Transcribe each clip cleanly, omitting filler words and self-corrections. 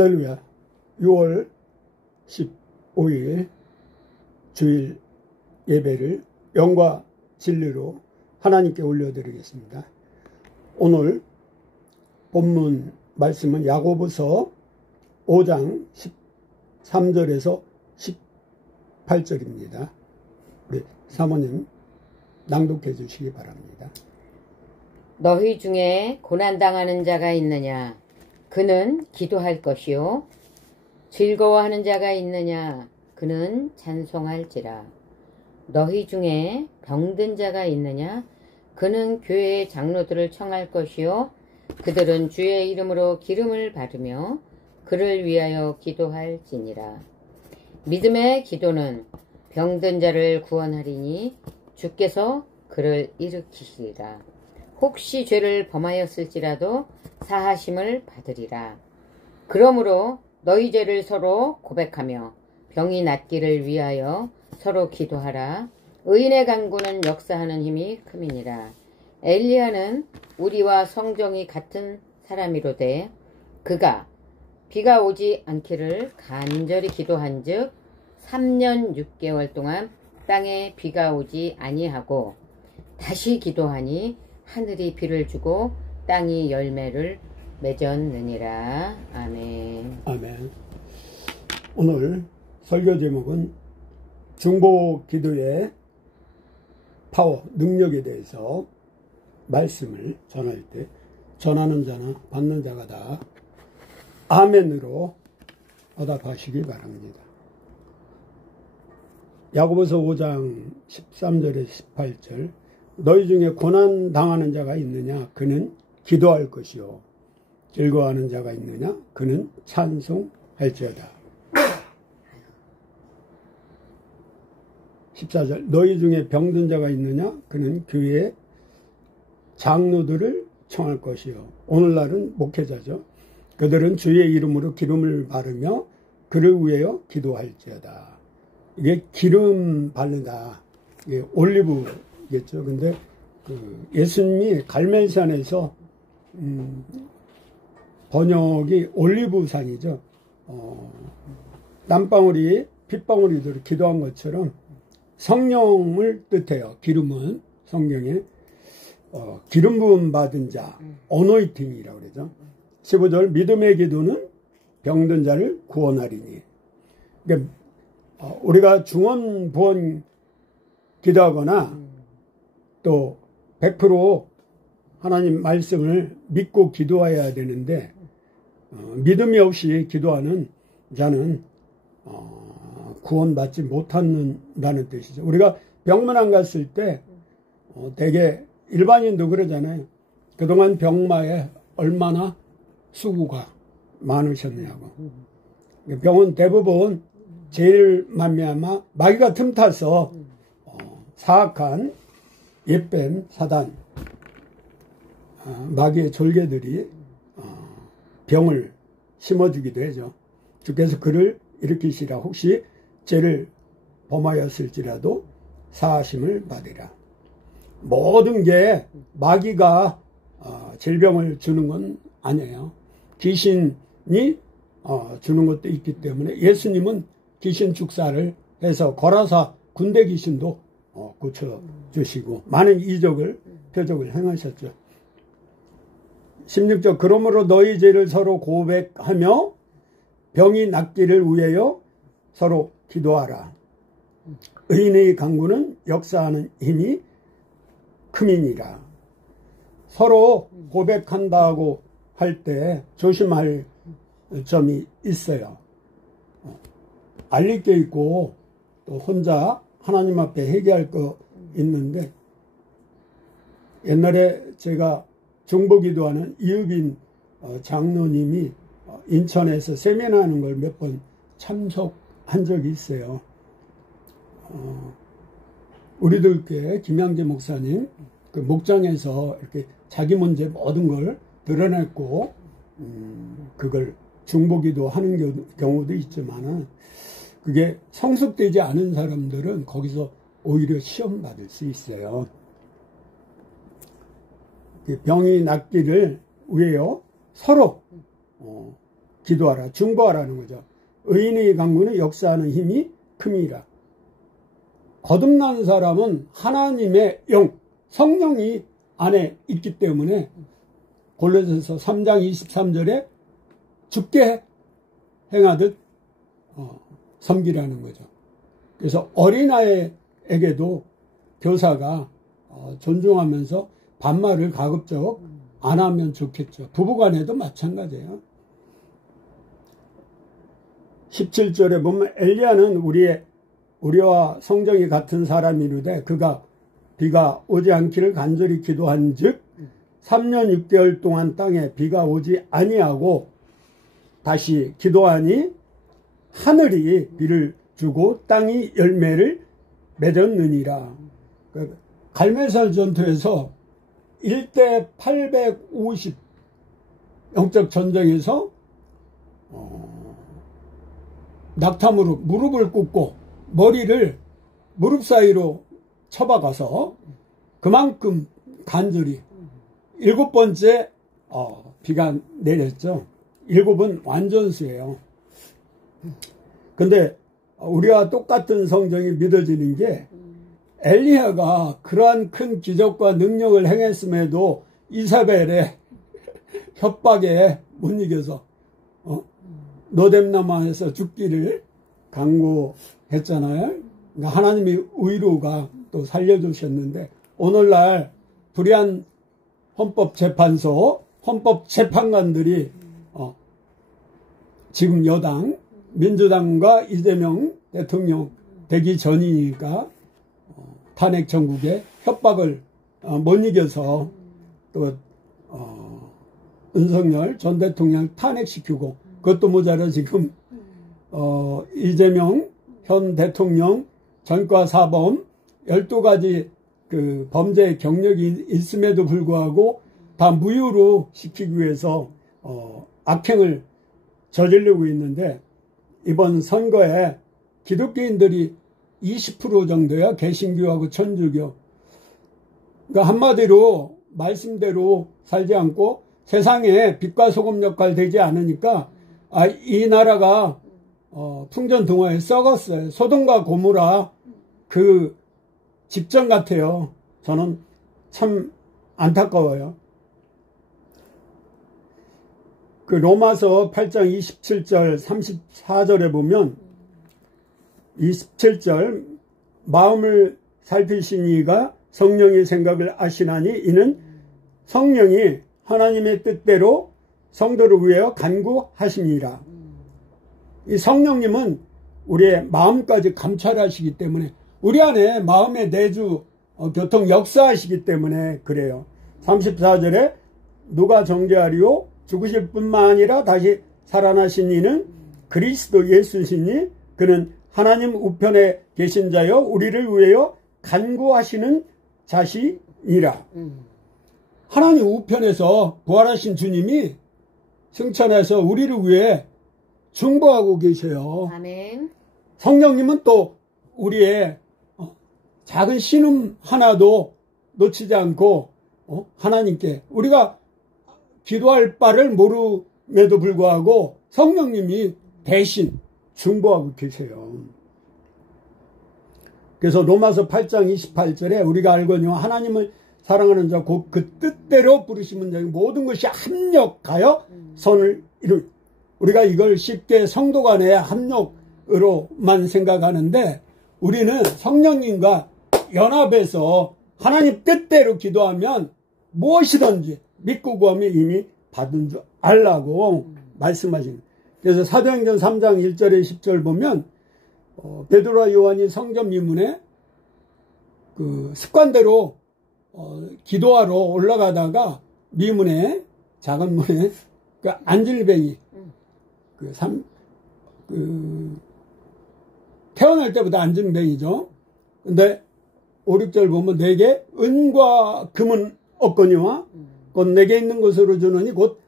할렐루야. 6월 15일 주일 예배를 영과 진리로 하나님께 올려드리겠습니다. 오늘 본문 말씀은 야고보서 5장 13절에서 18절입니다. 우리 사모님 낭독해 주시기 바랍니다. 너희 중에 고난당하는 자가 있느냐? 그는 기도할 것이요. 즐거워하는 자가 있느냐? 그는 찬송할지라. 너희 중에 병든 자가 있느냐? 그는 교회의 장로들을 청할 것이요. 그들은 주의 이름으로 기름을 바르며 그를 위하여 기도할지니라. 믿음의 기도는 병든 자를 구원하리니 주께서 그를 일으키시리라. 혹시 죄를 범하였을지라도 사하심을 받으리라. 그러므로 너희 죄를 서로 고백하며 병이 낫기를 위하여 서로 기도하라. 의인의 간구는 역사하는 힘이 큼이니라. 엘리야는 우리와 성정이 같은 사람이로되 그가 비가 오지 않기를 간절히 기도한즉 3년 6개월 동안 땅에 비가 오지 아니하고 다시 기도하니 하늘이 비를 주고 땅이 열매를 맺었느니라. 아멘. 아멘. 오늘 설교 제목은 중보 기도의 파워, 능력에 대해서 말씀을 전할 때 전하는 자나 받는 자가 다 아멘으로 응답하시기 바랍니다. 야고보서 5장 13절에서 18절 너희 중에 고난 당하는 자가 있느냐? 그는 기도할 것이요. 즐거워하는 자가 있느냐? 그는 찬송할지어다. 14절 너희 중에 병든 자가 있느냐? 그는 교회의 장로들을 청할 것이요. 오늘날은 목회자죠. 그들은 주의 이름으로 기름을 바르며 그를 위하여 기도할지어다. 이게 기름 바른다. 이게 올리브겠죠. 근데 예수님이 갈멜산에서 번역이 올리브산이죠. 땀방울이 핏방울이도록 기도한 것처럼 성령을 뜻해요. 기름은 성경에 기름 부음 받은 자, 어노이팅이라고 그러죠. 15절 믿음의 기도는 병든 자를 구원하리니. 그러니까 우리가 중언 부언 기도하거나 또 100% 하나님 말씀을 믿고 기도해야 되는데 믿음이 없이 기도하는 자는 구원받지 못한다는 뜻이죠. 우리가 병문안 갔을 때 대개 일반인도 그러잖아요. 그동안 병마에 얼마나 수고가 많으셨냐고. 병은 대부분 제일 말미암아 마귀가 틈타서 사악한 옛뱀 사단 마귀의 졸개들이 병을 심어주기도 하죠. 주께서 그를 일으키시라. 혹시 죄를 범하였을지라도 사하심을 받으라. 모든 게 마귀가 질병을 주는 건 아니에요. 귀신이 주는 것도 있기 때문에 예수님은 귀신 축사를 해서 거라사 군대 귀신도 고쳐주시고 많은 이적을 표적을 행하셨죠. 16절 그러므로 너희 죄를 서로 고백하며 병이 낫기를 위하여 서로 기도하라. 의인의 간구는 역사하는 힘이 큼이니라. 서로 고백한다고 할 때 조심할 점이 있어요. 알릴 게 있고 또 혼자 하나님 앞에 회개할 거 있는데 옛날에 제가 중보기도하는 이유빈 장로님이 인천에서 세미나하는 걸 몇 번 참석한 적이 있어요. 우리들 교회 김양재 목사님 그 목장에서 이렇게 자기 문제 모든 걸 드러냈고 그걸 중보기도 하는 경우도 있지만은 그게 성숙되지 않은 사람들은 거기서 오히려 시험 받을 수 있어요. 병이 낫기를 위하여 서로 기도하라. 중보하라는 거죠. 의인의 강구는 역사하는 힘이 큼이라. 거듭난 사람은 하나님의 영, 성령이 안에 있기 때문에 골로새서 3장 23절에 죽게 행하듯 섬기라는 거죠. 그래서 어린아이에게도 교사가 존중하면서 반말을 가급적 안 하면 좋겠죠. 부부간에도 마찬가지예요. 17절에 보면 엘리야는 우리와 성정이 같은 사람이르되 그가 비가 오지 않기를 간절히 기도한 즉 3년 6개월 동안 땅에 비가 오지 아니하고 다시 기도하니 하늘이 비를 주고 땅이 열매를 맺었느니라. 갈멜산 전투에서 1대 850 영적 전쟁에서 낙타무로 무릎을 꿇고 머리를 무릎 사이로 쳐박아서 그만큼 간절히 7번째 비가 내렸죠. 7은 완전수예요. 근데 우리와 똑같은 성경이 믿어지는 게 엘리야가 그러한 큰 기적과 능력을 행했음에도 이사벨의 협박에 못 이겨서 노뎀나무에서 죽기를 강구했잖아요. 그러니까 하나님이 의로가 또 살려주셨는데 오늘날 불의한 헌법재판소, 헌법재판관들이 지금 여당 민주당과 이재명 대통령 되기 전이니까 탄핵 정국의 협박을 못 이겨서 또 윤석열 전 대통령 탄핵시키고 그것도 모자라 지금 이재명 현 대통령 전과 사범 12가지 그 범죄 경력이 있음에도 불구하고 다 무효로 시키기 위해서 악행을 저지르고 있는데 이번 선거에 기독교인들이 20% 정도야 개신교하고 천주교. 그러니까 한마디로 말씀대로 살지 않고 세상에 빛과 소금 역할 되지 않으니까 이 나라가 풍전등화에 썩었어요. 소돔과 고모라 그 직전 같아요. 저는 참 안타까워요. 그 로마서 8장 27절 34절에 보면 27절 마음을 살피시니가 성령의 생각을 아시나니 이는 성령이 하나님의 뜻대로 성도를 위하여 간구하십니다. 이 성령님은 우리의 마음까지 감찰하시기 때문에 우리 안에 마음의 내주 교통 역사하시기 때문에 그래요. 34절에 누가 정죄하리요 죽으실 뿐만 아니라 다시 살아나신 이는 그리스도 예수시니 그는 하나님 우편에 계신 자여 우리를 위하여 간구하시는 자시니라. 하나님 우편에서 부활하신 주님이 승천해서 우리를 위해 중보하고 계셔요. 아멘. 성령님은 또 우리의 작은 신음 하나도 놓치지 않고 하나님께 우리가 기도할 바를 모름에도 불구하고 성령님이 대신 중보하고 계세요. 그래서 로마서 8장 28절에 우리가 알거니와 하나님을 사랑하는 자 곧 그 뜻대로 부르시는 자 모든 것이 합력하여 선을 이루. 우리가 이걸 쉽게 성도 간의 합력으로만 생각하는데 우리는 성령님과 연합해서 하나님 뜻대로 기도하면 무엇이든지 믿고 구하면 이미 받은 줄 알라고 말씀하시는. 그래서 사도행전 3장 1절에 10절 보면 베드로와 요한이 성전 미문에 그 습관대로 기도하러 올라가다가 미문에 작은 문에 그 안질뱅이 태어날 때부터 안질뱅이죠. 근데 5, 6절 보면 내게 은과 금은 없거니와 곧 내게 있는 것으로 주느니 곧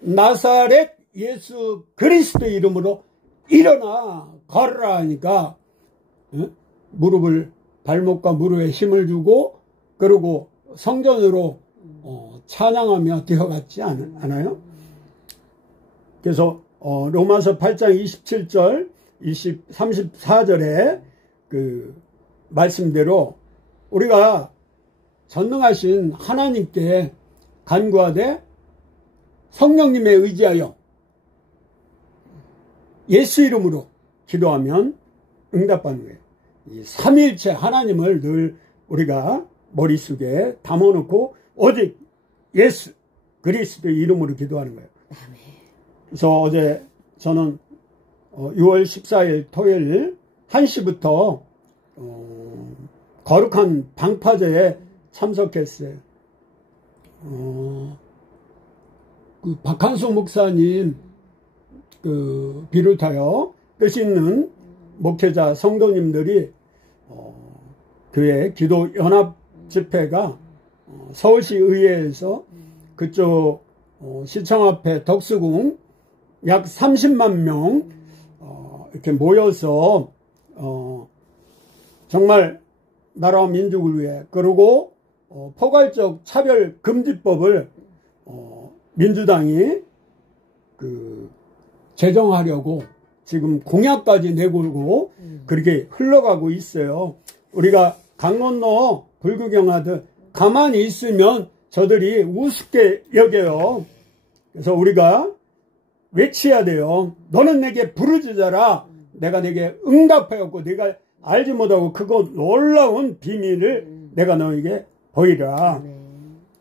나사렛 예수 그리스도 이름으로 일어나 걸어라 하니까 무릎을 발목과 무릎에 힘을 주고 그리고 성전으로 찬양하며 뛰어갔지 않아요? 그래서 로마서 8장 27절, 34절에 그 말씀대로 우리가 전능하신 하나님께 간구하되 성령님에 의지하여 예수 이름으로 기도하면 응답받는 거예요. 이 삼위일체 하나님을 늘 우리가 머릿속에 담아놓고 오직 예수 그리스도의 이름으로 기도하는 거예요. 그래서 어제 저는 6월 14일 토요일 1시부터 거룩한 방파제에 참석했어요. 그 박한수 목사님 비롯하여 뜻 있는 목회자 성도님들이 교회 기도 연합 집회가 서울시 의회에서 그쪽 시청 앞에 덕수궁 약 30만 명 이렇게 모여서 정말 나라와 민족을 위해 그리고 포괄적 차별 금지법을 민주당이 제정하려고 지금 공약까지 내걸고 그렇게 흘러가고 있어요. 우리가 강 건너 불구경하듯 가만히 있으면 저들이 우습게 여겨요. 그래서 우리가 외쳐야 돼요. 너는 내게 부르짖어라. 내가 내게 응답하였고 네가 알지 못하고 그거 놀라운 비밀을 내가 너에게 보이라.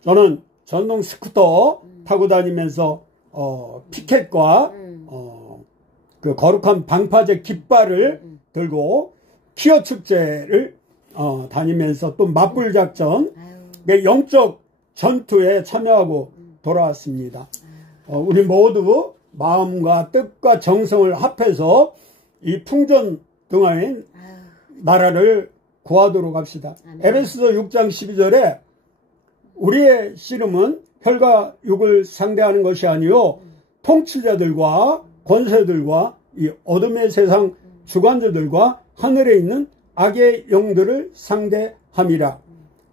저는 전동 스쿠터 타고 다니면서 피켓과 그 거룩한 방파제 깃발을 들고 키어 축제를 다니면서 또 맞불 작전 영적 전투에 참여하고 돌아왔습니다. 우리 모두 마음과 뜻과 정성을 합해서 이 풍전 등화인 나라를 구하도록 합시다. 에베소서 6장 12절에 우리의 씨름은 혈과 육을 상대하는 것이 아니요 통치자들과 권세들과 이 어둠의 세상 주관자들과 하늘에 있는 악의 영들을 상대함이라.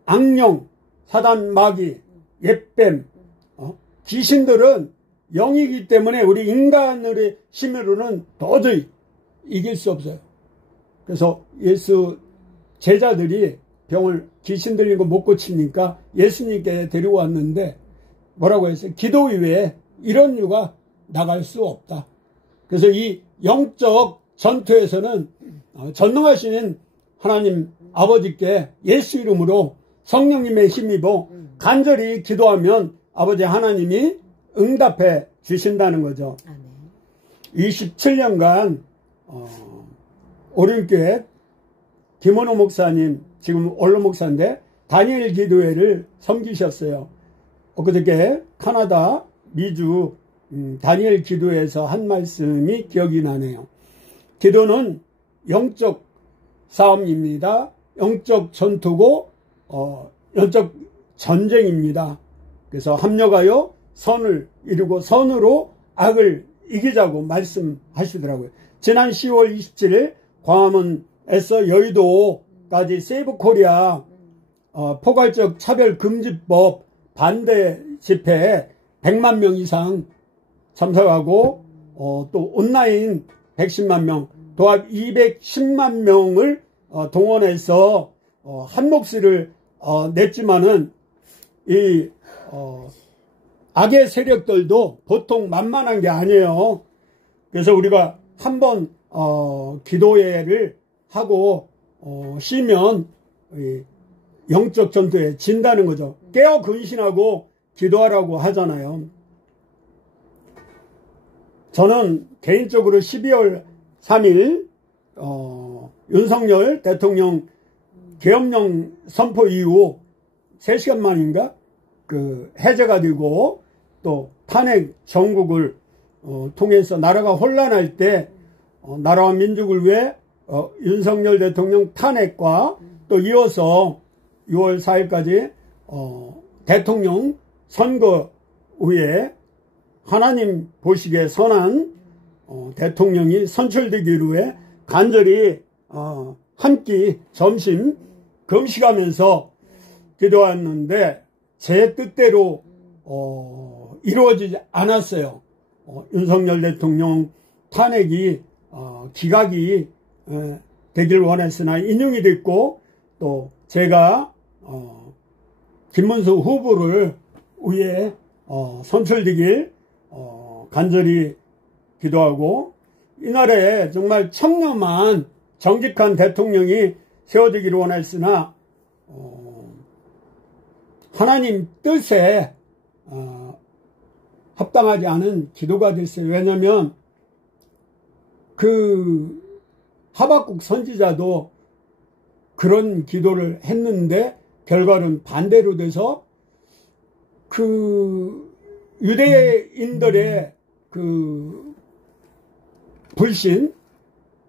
악령, 사단, 마귀, 옛뱀, 귀신들은 영이기 때문에 우리 인간의 힘으로는 도저히 이길 수 없어요. 그래서 예수 제자들이 병을 귀신 들린 거 못 고치니까 예수님께 데리고 왔는데 뭐라고 했어요? 기도 외에 이런 유가 나갈 수 없다. 그래서 이 영적 전투에서는 전능하신 하나님 아버지께 예수 이름으로 성령님의 힘입어 간절히 기도하면 아버지 하나님이 응답해 주신다는 거죠. 27년간 오륜교회 김원호 목사님, 지금 원로 목사인데 다니엘 기도회를 섬기셨어요. 엊그저께 카나다 미주 다니엘 기도회에서 한 말씀이 기억이 나네요. 기도는 영적 싸움입니다. 영적 전투고 영적 전쟁입니다. 그래서 합력하여 선을 이루고 선으로 악을 이기자고 말씀하시더라고요. 지난 10월 27일 광화문에서 여의도까지 세이브코리아 포괄적 차별금지법 반대 집회에 100만 명 이상 참석하고 또 온라인 110만 명, 도합 210만 명을 동원해서 한 몫을 냈지만은 이 악의 세력들도 보통 만만한 게 아니에요. 그래서 우리가 한번 기도회를 하고 쉬면 영적 전투에 진다는 거죠. 깨어 근신하고 기도하라고 하잖아요. 저는 개인적으로 12월 3일 윤석열 대통령 계엄령 선포 이후 3시간 만인가 해제가 되고 또 탄핵 정국을 통해서 나라가 혼란할 때 나라와 민족을 위해 윤석열 대통령 탄핵과 또 이어서 6월 4일까지 대통령 선거 후에 하나님 보시기에 선한 대통령이 선출되기를 위해 간절히 한 끼 점심 금식하면서 기도했는데 제 뜻대로 이루어지지 않았어요. 윤석열 대통령 탄핵이 기각이 되길 원했으나 인용이 됐고, 또 제가 김문수 후보를 위해 선출되길 간절히 기도하고, 이 나라에 정말 청렴한 정직한 대통령이 세워지기를 원했으나 하나님 뜻에 합당하지 않은 기도가 됐어요. 왜냐하면 그 하박국 선지자도 그런 기도를 했는데 결과는 반대로 돼서 그 유대인들의 그 불신,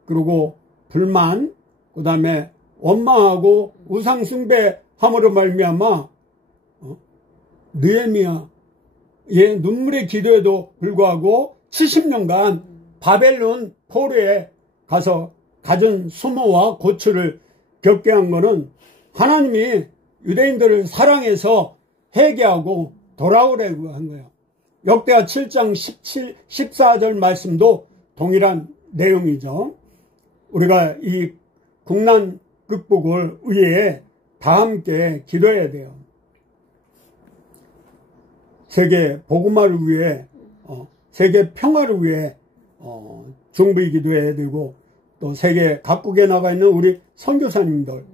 그리고 불만, 그 다음에 원망하고 우상 숭배함으로 말미암아 느헤미야의 눈물의 기도에도 불구하고 70년간 바벨론 포로에 가서 갖은 수모와 고초를 겪게 한 것은 하나님이 유대인들을 사랑해서 회개하고 돌아오라고 한 거예요. 역대하 7장 14절 말씀도 동일한 내용이죠. 우리가 이 국난 극복을 위해 다 함께 기도해야 돼요. 세계 복음화를 위해, 세계 평화를 위해 중부히 기도해야 되고, 또 세계 각국에 나가 있는 우리 선교사님들,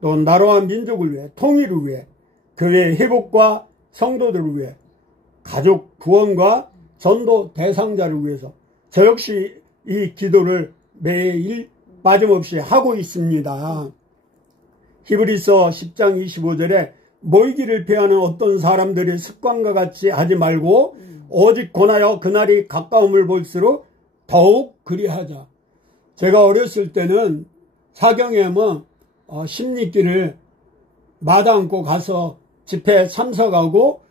또 나라와 민족을 위해, 통일을 위해, 교회의 회복과 성도들을 위해, 가족 구원과 전도 대상자를 위해서 저 역시 이 기도를 매일 빠짐없이 하고 있습니다. 히브리서 10장 25절에 모이기를 피하는 어떤 사람들의 습관과 같이 하지 말고 오직 권하여 그날이 가까움을 볼수록 더욱 그리하자. 제가 어렸을 때는 사경회면 십리길을 마다 않고 가서 집회에 참석하고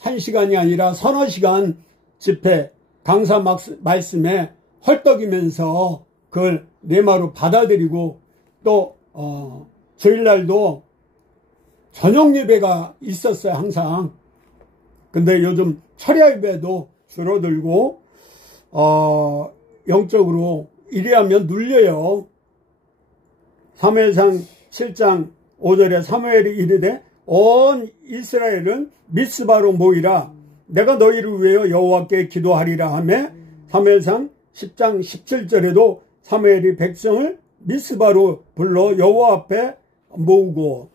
1시간이 아니라 서너 시간 집회 강사 말씀에 헐떡이면서 그걸 내마로 받아들이고, 또 주일날도 저녁 예배가 있었어요, 항상. 근데 요즘 철야 예배도 줄어들고 영적으로 이래하면 눌려요. 사무엘상 7장 5절에 사무엘이 이르되 온 이스라엘은 미스바로 모이라 내가 너희를 위하여 여호와께 기도하리라 하며, 사무엘상 10장 17절에도 사무엘이 백성을 미스바로 불러 여호와 앞에 모으고,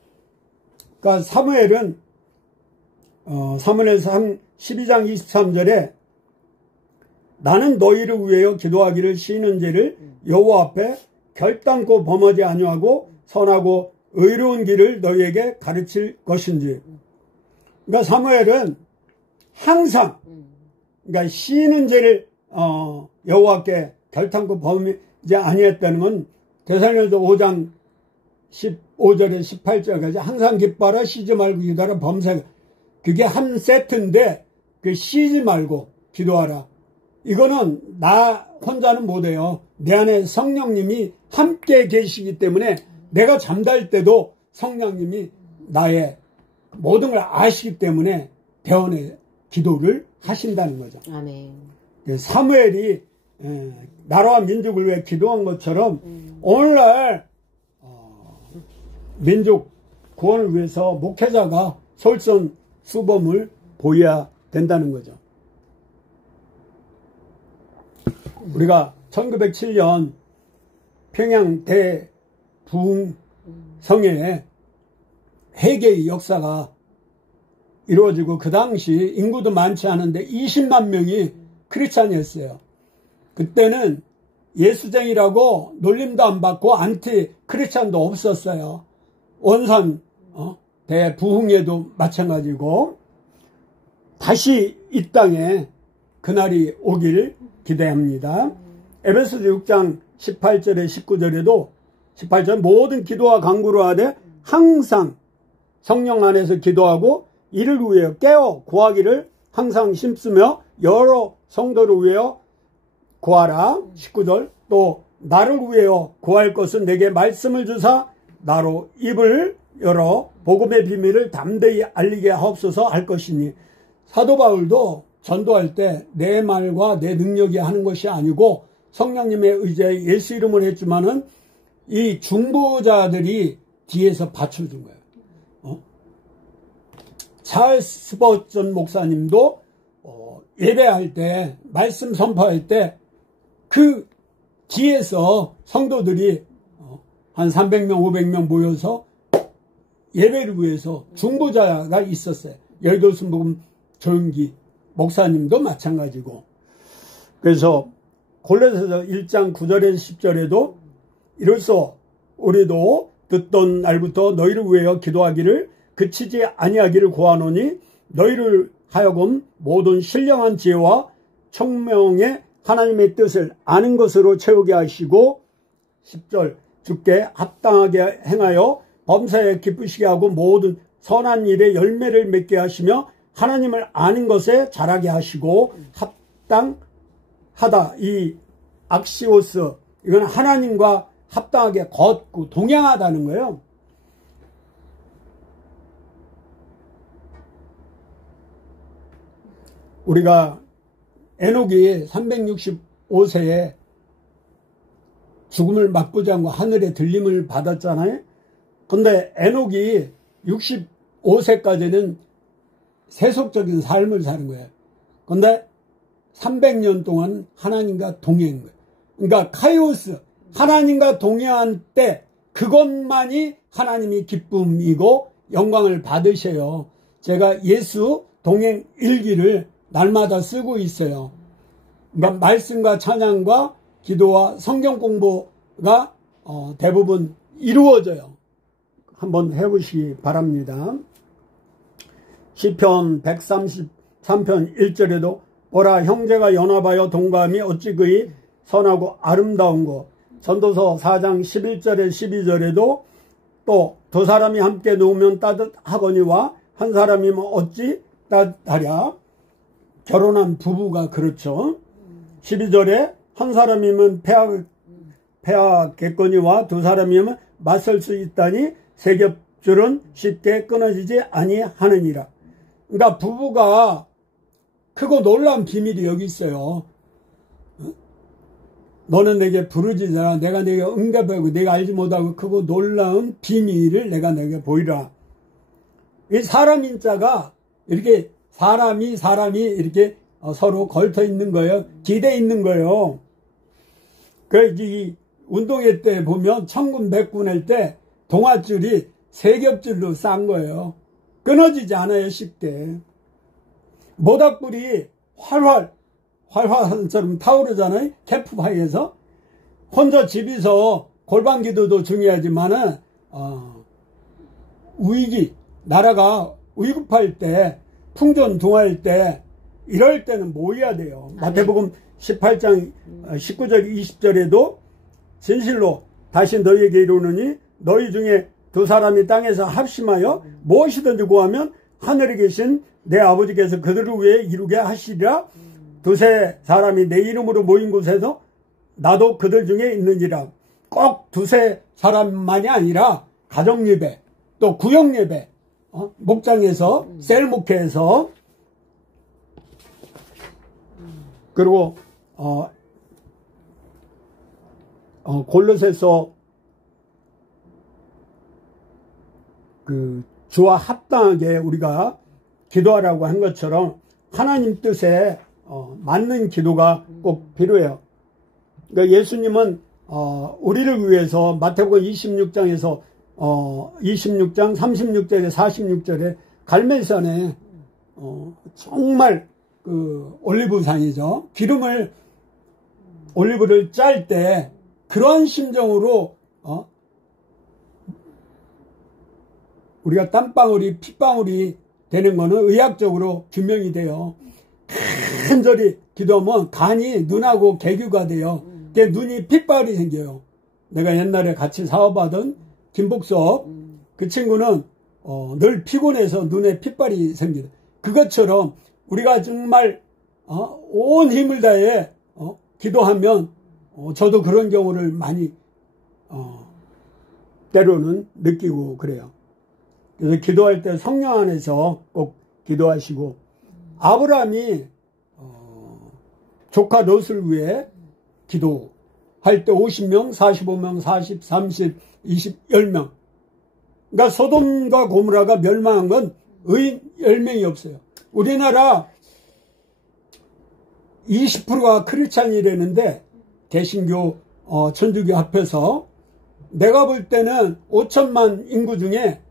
그러니까 사무엘은 사무엘상 12장 23절에 나는 너희를 위하여 기도하기를 쉬는 죄를 여호와 앞에 결단코 범하지 아니하고 선하고 의로운 길을 너희에게 가르칠 것인지. 그러니까 사무엘은 항상, 그러니까 쉬는 죄를 여호와께 결단코 범하지 아니했다는 건 데살로니가서 5장 15절에 18절까지 항상 기뻐하라, 쉬지 말고 기도하라, 범사가. 그게 한 세트인데 그 쉬지 말고 기도하라. 이거는 나 혼자는 못해요. 내 안에 성령님이 함께 계시기 때문에 내가 잠잘 때도 성령님이 나의 모든 걸 아시기 때문에 대원의 기도를 하신다는 거죠. 아멘. 사무엘이 나라와 민족을 위해 기도한 것처럼 오늘날 민족 구원을 위해서 목회자가 솔선수범을 보여야 된다는 거죠. 우리가 1907년 평양 대부흥성에 회개의 역사가 이루어지고, 그 당시 인구도 많지 않은데 20만 명이 크리스찬이었어요. 그때는 예수쟁이라고 놀림도 안 받고 안티 크리스찬도 없었어요. 원산 대부흥에도 마찬가지고, 다시 이 땅에 그날이 오길 기대합니다. 에베소서 6장 18절에 19절에도 18절 모든 기도와 간구로 하되 항상 성령 안에서 기도하고 이를 위하여 깨어 구하기를 항상 힘쓰며 여러 성도를 위하여 구하라. 19절 또 나를 위하여 구할 것은 내게 말씀을 주사 나로 입을 열어 복음의 비밀을 담대히 알리게 하옵소서 할 것이니. 사도 바울도 전도할 때 내 말과 내 능력이 하는 것이 아니고 성령님의 의지에 예수 이름을 했지만은 이 중보자들이 뒤에서 받쳐준 거예요. 찰스 스퍼전 목사님도 예배할 때, 말씀 선포할 때 그 뒤에서 성도들이 한 300명, 500명 모여서 예배를 위해서 중보자가 있었어요. 여의도 순복음 조용기 목사님도 마찬가지고. 그래서 골로새서 1장 9절에서 10절에도 이로써 우리도 듣던 날부터 너희를 위하여 기도하기를 그치지 아니하기를 구하노니 너희를 하여금 모든 신령한 지혜와 청명의 하나님의 뜻을 아는 것으로 채우게 하시고 10절 주께 합당하게 행하여 범사에 기쁘시게 하고 모든 선한 일에 열매를 맺게 하시며 하나님을 아는 것에 자라게 하시고 합당하다. 이 악시오스 이건 하나님과 합당하게 걷고 동행하다는 거예요. 우리가 에녹이 365세에 죽음을 맛보지 않고 하늘에 들림을 받았잖아요. 근데 에녹이 65세까지는 세속적인 삶을 사는 거예요. 근데 300년 동안 하나님과 동행한 거예요. 그러니까 카이오스, 하나님과 동행한 때 그것만이 하나님이 기쁨이고 영광을 받으셔요. 제가 예수 동행 일기를 날마다 쓰고 있어요. 그러니까 말씀과 찬양과 기도와 성경 공부가 대부분 이루어져요. 한번 해보시기 바랍니다. 시편 133편 1절에도 보라 형제가 연합하여 동감이 어찌 그의 선하고 아름다운 것. 전도서 4장 11절에 12절에도 또 두 사람이 함께 누우면 따뜻하거니와 한 사람이면 어찌 따뜻하랴. 결혼한 부부가 그렇죠. 12절에 한 사람이면 패하겠거니와 두 사람이면 맞설 수 있다니 세 겹줄은 쉽게 끊어지지 아니하느니라. 그러니까 부부가 크고 놀라운 비밀이 여기 있어요. 너는 내게 부르짖어라. 내가 내게 응답하고 내가 알지 못하고 크고 놀라운 비밀을 내가 내게 보이라. 이 사람 인자가 이렇게 사람이 이렇게 서로 걸터 있는 거예요. 기대 있는 거예요. 그래서 이 운동회 때 보면 천군 백군할 때 동아줄이 세 겹줄로 싼 거예요. 끊어지지 않아요, 쉽게. 모닥불이 활활한처럼 타오르잖아요. 캠프파이에서. 혼자 집에서 골방 기도도 중요하지만은 나라가 위급할 때, 풍전등화할 때, 이럴 때는 모여야 돼요. 마태복음 18장 19절 20절에도 진실로 다시 너희에게 이르노니 너희 중에 두 사람이 땅에서 합심하여 무엇이든지 구하면 하늘에 계신 내 아버지께서 그들을 위해 이루게 하시리라. 두세 사람이 내 이름으로 모인 곳에서 나도 그들 중에 있느니라. 꼭 두세 사람만이 아니라 가정예배, 또 구역예배, 목장에서, 셀목회에서, 그리고 골로새서 그 주와 합당하게 우리가 기도하라고 한 것처럼 하나님 뜻에 맞는 기도가 꼭 필요해요. 그러니까 예수님은 우리를 위해서 마태복음 26장에서 26장 36절에 46절에 갈멜산에 정말 그 올리브산이죠. 올리브를 짤 때 그러한 심정으로 우리가 땀방울이 핏방울이 되는 거는 의학적으로 규명이 돼요. 간절히 기도하면 간이 눈하고 개규가 돼요. 그게 눈이 핏방울이 생겨요. 내가 옛날에 같이 사업하던 김복섭 그 친구는 늘 피곤해서 눈에 핏발이 생기다. 그것처럼 우리가 정말 온 힘을 다해 기도하면 저도 그런 경우를 많이 때로는 느끼고 그래요. 그래서 기도할 때 성령 안에서 꼭 기도하시고, 아브라함이 조카 롯을 위해 기도할 때 50명, 45명, 40, 30, 20, 10명. 그러니까 소돔과 고모라가 멸망한 건 의인 10명이 없어요. 우리나라 20%가 크리스찬이라는데 개신교, 천주교 합해서 내가 볼 때는 5천만 인구 중에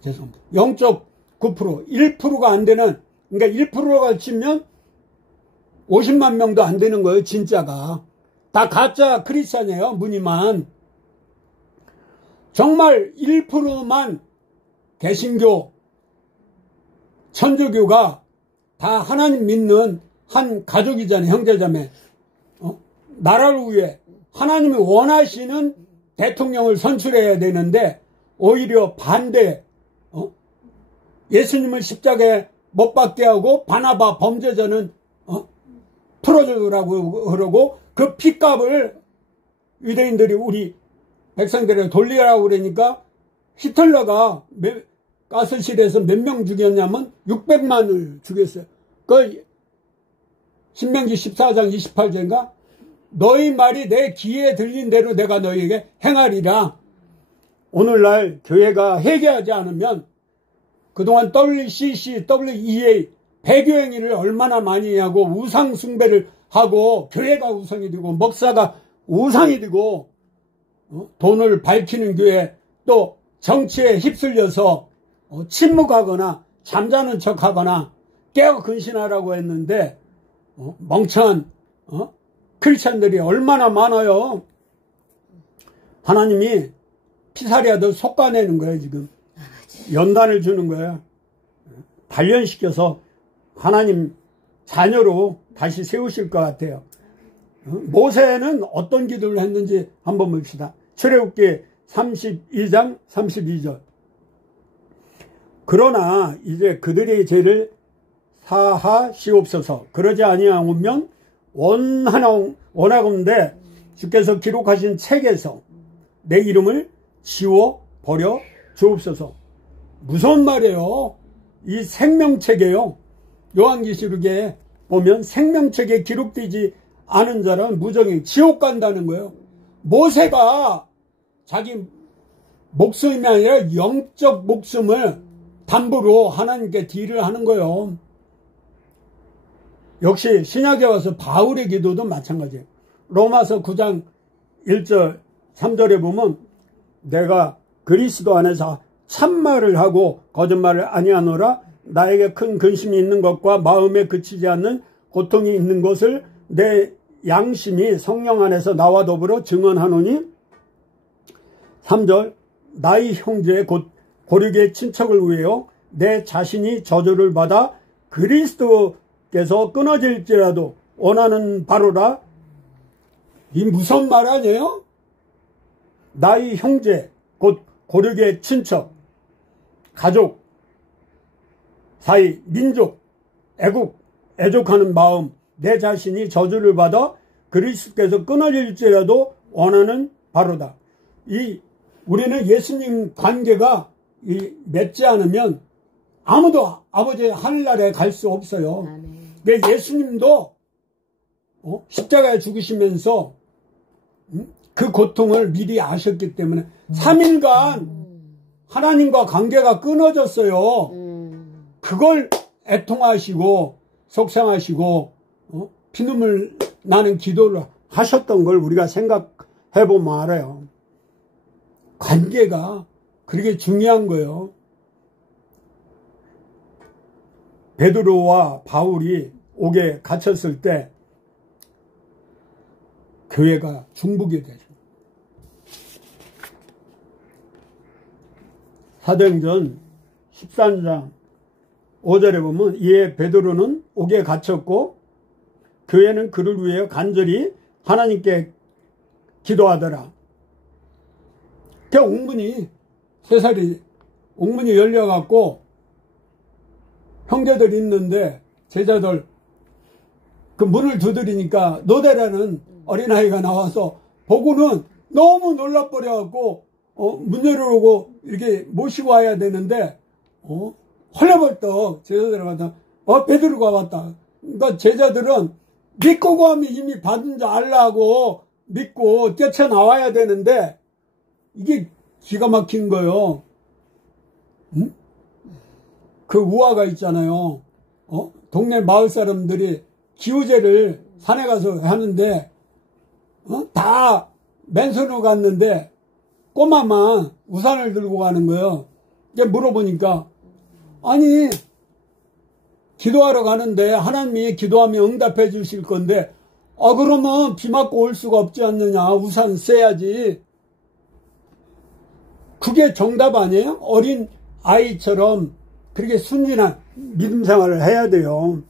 죄송합니다. 0.9%, 1%가 안 되는, 그러니까 1%가 치면 50만 명도 안 되는 거예요, 진짜가. 다 가짜 크리스찬이에요, 무늬만. 정말 1%만 개신교, 천주교가 다 하나님 믿는 한 가족이잖아요, 형제자매. 나라를 위해 하나님이 원하시는 대통령을 선출해야 되는데 오히려 반대, 예수님을 십자가에 못 박게 하고 바나바 범죄자는 풀어주라고 그러고 그 핏값을 유대인들이 우리 백성들에게 돌리라고 그러니까 히틀러가 가스실에서 몇 명 죽였냐면 600만을 죽였어요. 그 신명기 14장 28절인가? 너희 말이 내 귀에 들린 대로 내가 너희에게 행하리라. 오늘날 교회가 회개하지 않으면 그동안 WCC, WEA 배교행위를 얼마나 많이 하고 우상 숭배를 하고 교회가 우상이 되고 목사가 우상이 되고 돈을 밝히는 교회 또 정치에 휩쓸려서 침묵하거나 잠자는 척하거나 깨어 근신하라고 했는데 멍청한 크리스찬들이 얼마나 많아요. 하나님이 피사리아도 솎아내는 거예요. 지금 연단을 주는 거예요. 단련시켜서 하나님 자녀로 다시 세우실 것 같아요. 모세는 어떤 기도를 했는지 한번 봅시다. 출애굽기 32장 32절. 그러나 이제 그들의 죄를 사하시옵소서. 그러지 아니하면 원하건대 주께서 기록하신 책에서 내 이름을 지워 버려 주옵소서. 무서운 말이에요. 이 생명책이에요. 요한계시록에 보면 생명책에 기록되지 않은 자는 무정히 지옥 간다는 거예요. 모세가 자기 목숨이 아니라 영적 목숨을 담보로 하나님께 딜을 하는 거예요. 역시 신약에 와서 바울의 기도도 마찬가지예요. 로마서 9장 1절 3절에 보면 내가 그리스도 안에서 참말을 하고 거짓말을 아니하노라. 나에게 큰 근심이 있는 것과 마음에 그치지 않는 고통이 있는 것을 내 양심이 성령 안에서 나와 더불어 증언하노니. 3절 나의 형제 곧 고륙의 친척을 위하여 내 자신이 저주를 받아 그리스도께서 끊어질지라도 원하는 바로라. 이 무슨 말 아니에요? 나의 형제 곧 고륙의 친척, 가족, 사이, 민족, 애족하는 마음, 내 자신이 저주를 받아 그리스도께서 끊어질지라도 원하는 바로다. 우리는 예수님 관계가 맺지 않으면 아무도 아버지 하늘나라에 갈 수 없어요. 근데 예수님도 십자가에 죽으시면서 그 고통을 미리 아셨기 때문에 3일간 하나님과 관계가 끊어졌어요. 그걸 애통하시고 속상하시고 피눈물 나는 기도를 하셨던 걸 우리가 생각해보면 알아요. 관계가 그렇게 중요한 거예요. 베드로와 바울이 옥에 갇혔을 때 교회가 중보게 되죠. 사도행전 13장 5절에 보면 이에 베드로는 옥에 갇혔고 교회는 그를 위해 간절히 하나님께 기도하더라. 그 옥문이 세살이 옥문이 열려갖고 형제들 있는데 제자들 그 문을 두드리니까 노대라는 어린아이가 나와서 보고는 너무 놀라버려갖고 문 열어오고 이렇게 모시고 와야 되는데 헐레벌떡 제자들한테 베드로가 왔다. 그러니까 제자들은 믿고 가면 이미 받은 줄 알라고 믿고 뛰쳐나와야 되는데 이게 기가 막힌 거예요. 응? 그 우화가 있잖아요. 동네 마을 사람들이 기우제를 산에 가서 하는데 다 맨손으로 갔는데 꼬마만 우산을 들고 가는 거예요. 이제 물어보니까 아니 기도하러 가는데 하나님이 기도하면 응답해 주실 건데 그러면 비 맞고 올 수가 없지 않느냐. 우산 써야지. 그게 정답 아니에요? 어린 아이처럼 그렇게 순진한 믿음 생활을 해야 돼요.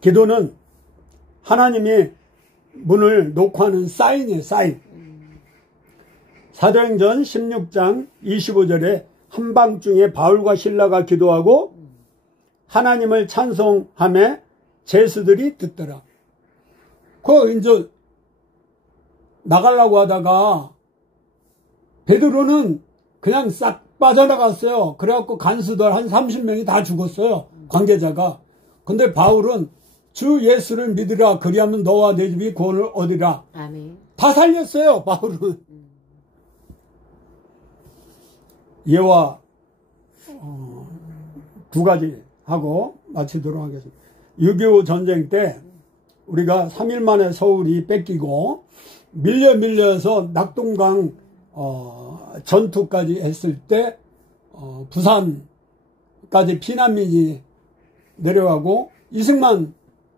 기도는 하나님이 문을 녹화하는 사인이에요. 사인. 사도행전 16장 25절에 한밤중에 바울과 실라가 기도하고 하나님을 찬송하며 제수들이 듣더라. 이제 나가려고 하다가 베드로는 그냥 싹 빠져나갔어요. 그래갖고 간수들 한 30명이 다 죽었어요. 관계자가. 근데 바울은 주 예수를 믿으라. 그리하면 너와 내 집이 구원을 얻으라. 아멘. 다 살렸어요. 바울은. 예와 두 가지 하고 마치도록 하겠습니다. 6.25 전쟁 때 우리가 3일 만에 서울이 뺏기고 밀려서 낙동강 전투까지 했을 때 부산까지 피난민이 내려가고 이승만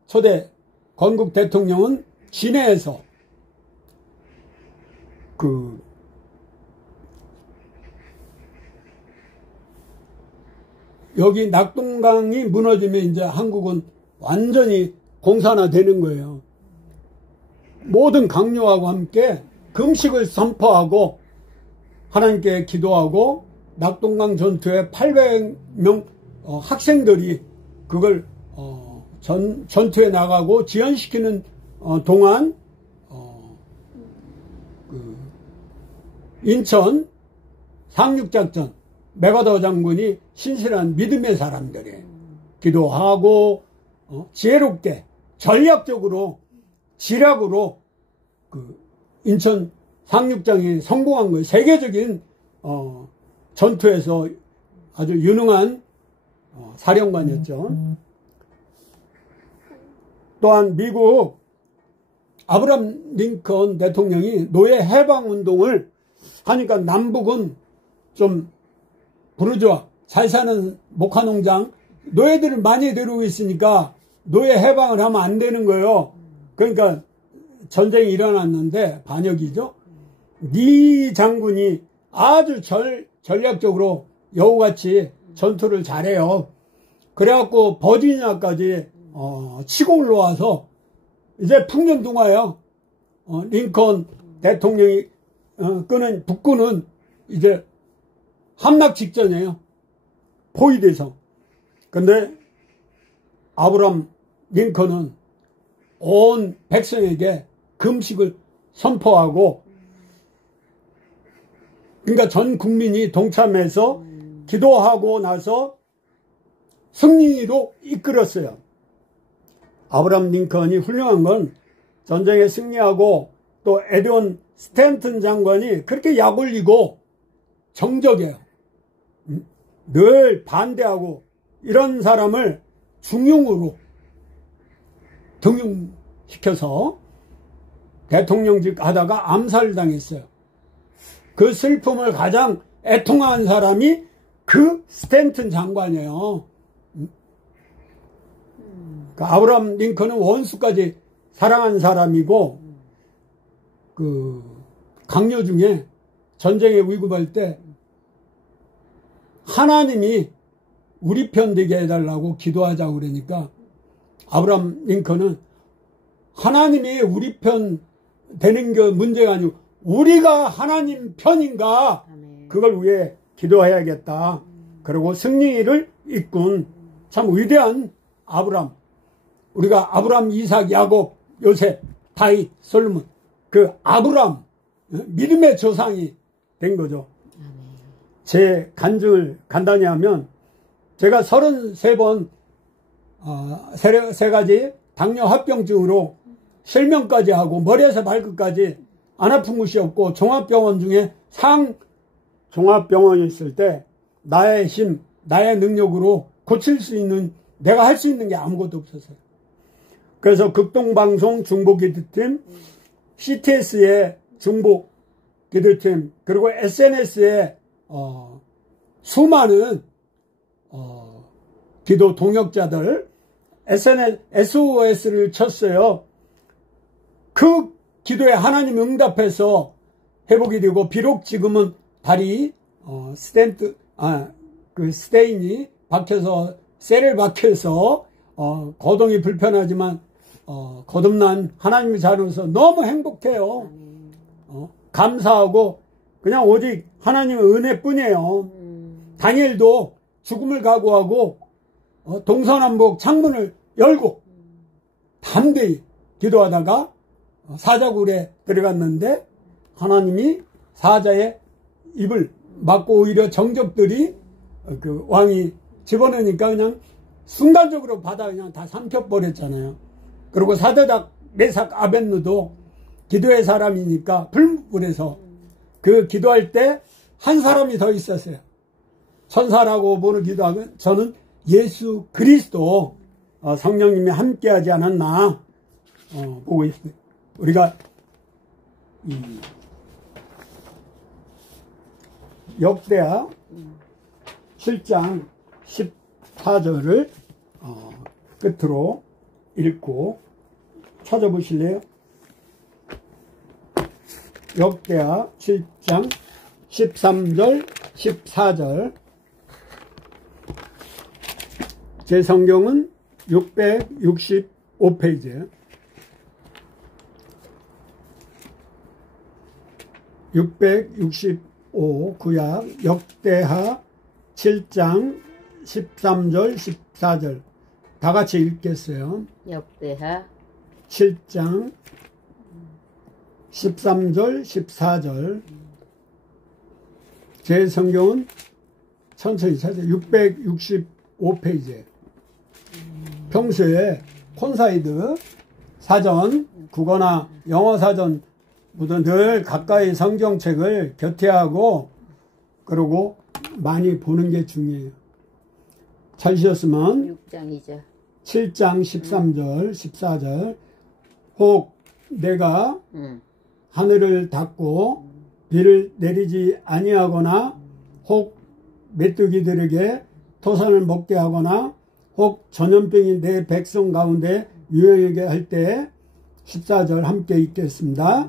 초대 건국 대통령은 진해에서 여기 낙동강이 무너지면 이제 한국은 완전히 공산화 되는 거예요. 모든 강요하고 함께 금식을 선포하고 하나님께 기도하고 낙동강 전투에 800명 학생들이 그걸 전투에 나가고 지연시키는 동안 인천 상륙작전 맥아더 장군이 신실한 믿음의 사람들이 기도하고 지혜롭게 전략적으로 지략으로 인천 상륙장이 성공한 거예요. 세계적인 전투에서 아주 유능한 사령관이었죠. 또한 미국 아브라함 링컨 대통령이 노예 해방운동을 하니까 남북은 좀 부르주아 잘 사는 목화농장 노예들을 많이 데리고 있으니까 노예 해방을 하면 안 되는 거예요. 그러니까 전쟁이 일어났는데 반역이죠. 니 장군이 아주 전략적으로 여우같이 전투를 잘해요. 그래갖고 버지니아까지 치고 올라와서 이제 풍년등화예요. 링컨 대통령이 북군은 이제 함락 직전이에요. 포위돼서. 근데 아브라함 링컨은 온 백성에게 금식을 선포하고 그러니까 전 국민이 동참해서 기도하고 나서 승리로 이끌었어요. 아브라함 링컨이 훌륭한 건 전쟁에 승리하고 또 에드원 스탠튼 장관이 그렇게 약 올리고 정적이에요. 늘 반대하고 이런 사람을 중용으로 등용시켜서 대통령직 하다가 암살당했어요. 그 슬픔을 가장 애통한 사람이 그 스탠튼 장관이에요. 그 아브라함 링컨은 원수까지 사랑한 사람이고 그 강요 중에 전쟁에 위급할 때 하나님이 우리 편 되게 해달라고 기도하자고 그러니까 아브라함 링컨은 하나님이 우리 편 되는 게 문제가 아니고 우리가 하나님 편인가 그걸 위해 기도해야겠다. 그리고 승리를 이끈 참 위대한 아브라함. 우리가 아브라함, 이삭, 야곱, 요셉, 다윗, 솔로몬 그 아브라함 믿음의 조상이 된 거죠. 제 간증을 간단히 하면 제가 33번 세 가지 당뇨 합병증으로 실명까지 하고 머리에서 발끝까지 안 아픈 곳이 없고 종합병원 중에 종합병원에 있을 때 나의 힘, 나의 능력으로 고칠 수 있는, 내가 할 수 있는 게 아무것도 없었어요. 그래서 극동방송 중보기도팀, CTS의 중보기도팀, 그리고 SNS에 수많은 기도 동역자들, SOS를 쳤어요. 그 기도에 하나님 응답해서 회복이 되고, 비록 지금은 다리 스테인이 박혀서, 셀을 박혀서 거동이 불편하지만 거듭난 하나님의 자녀로서 너무 행복해요. 감사하고 그냥 오직 하나님의 은혜뿐이에요. 다니엘도 죽음을 각오하고 동서남북 창문을 열고 담대히 기도하다가 사자굴에 들어갔는데 하나님이 사자의 입을 막고 오히려 정적들이 그 왕이 집어넣으니까 그냥 순간적으로 바다 그냥 다 삼켜버렸잖아요. 그리고 사드락, 메삭, 아벳느도 기도의 사람이니까 불에서 그 기도할 때 한 사람이 더 있었어요. 천사라고 보는 기도하면 저는 예수 그리스도 성령님이 함께하지 않았나 보고 있어요. 우리가 이 역대하 7장 14절을 끝으로 읽고 찾아보실래요? 역대하 7장 13절 14절. 제 성경은 665페이지예요. 665 구약 역대하 7장 13절 14절 다 같이 읽겠어요. 역대하 7장 13절 14절. 제 성경은 천천히 찾아요. 665페이지에 평소에 콘사이드 사전, 국어나 영어 사전 보다 늘 가까이 성경책을 곁에 하고 그러고 많이 보는 게 중요해요. 찾으셨으면 6장이죠. 7장 13절 14절. 혹 내가 하늘을 닫고 비를 내리지 아니하거나 혹 메뚜기들에게 토산을 먹게 하거나 혹 전염병이 내 백성 가운데 유행하게 할 때 14절 함께 읽겠습니다.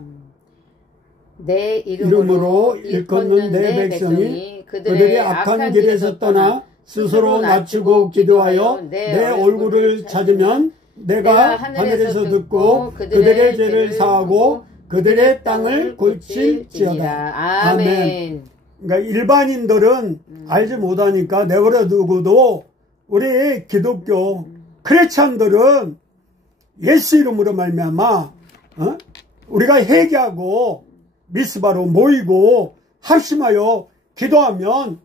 내 이름으로 일컫는 내 백성이 그들의 악한 길에서 떠나 스스로 낮추고 기도하여 내 얼굴을 찾으면 내가 하늘에서 듣고 그들의 죄를 사하고 그들의 땅을 고칠지어다. 아멘. 그러니까 일반인들은 알지 못하니까 내버려 두고도 우리 기독교 크리스찬들은 예수 이름으로 말미암아 우리가 회개하고 미스바로 모이고 합심하여 기도하면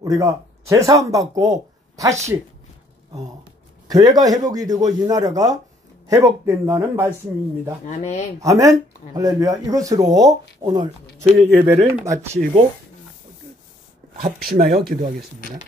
우리가 제사함 받고 다시 교회가 회복이 되고 이 나라가 회복된다는 말씀입니다. 아멘. 아멘. 할렐루야. 이것으로 오늘 주일 예배를 마치고 합심하여 기도하겠습니다.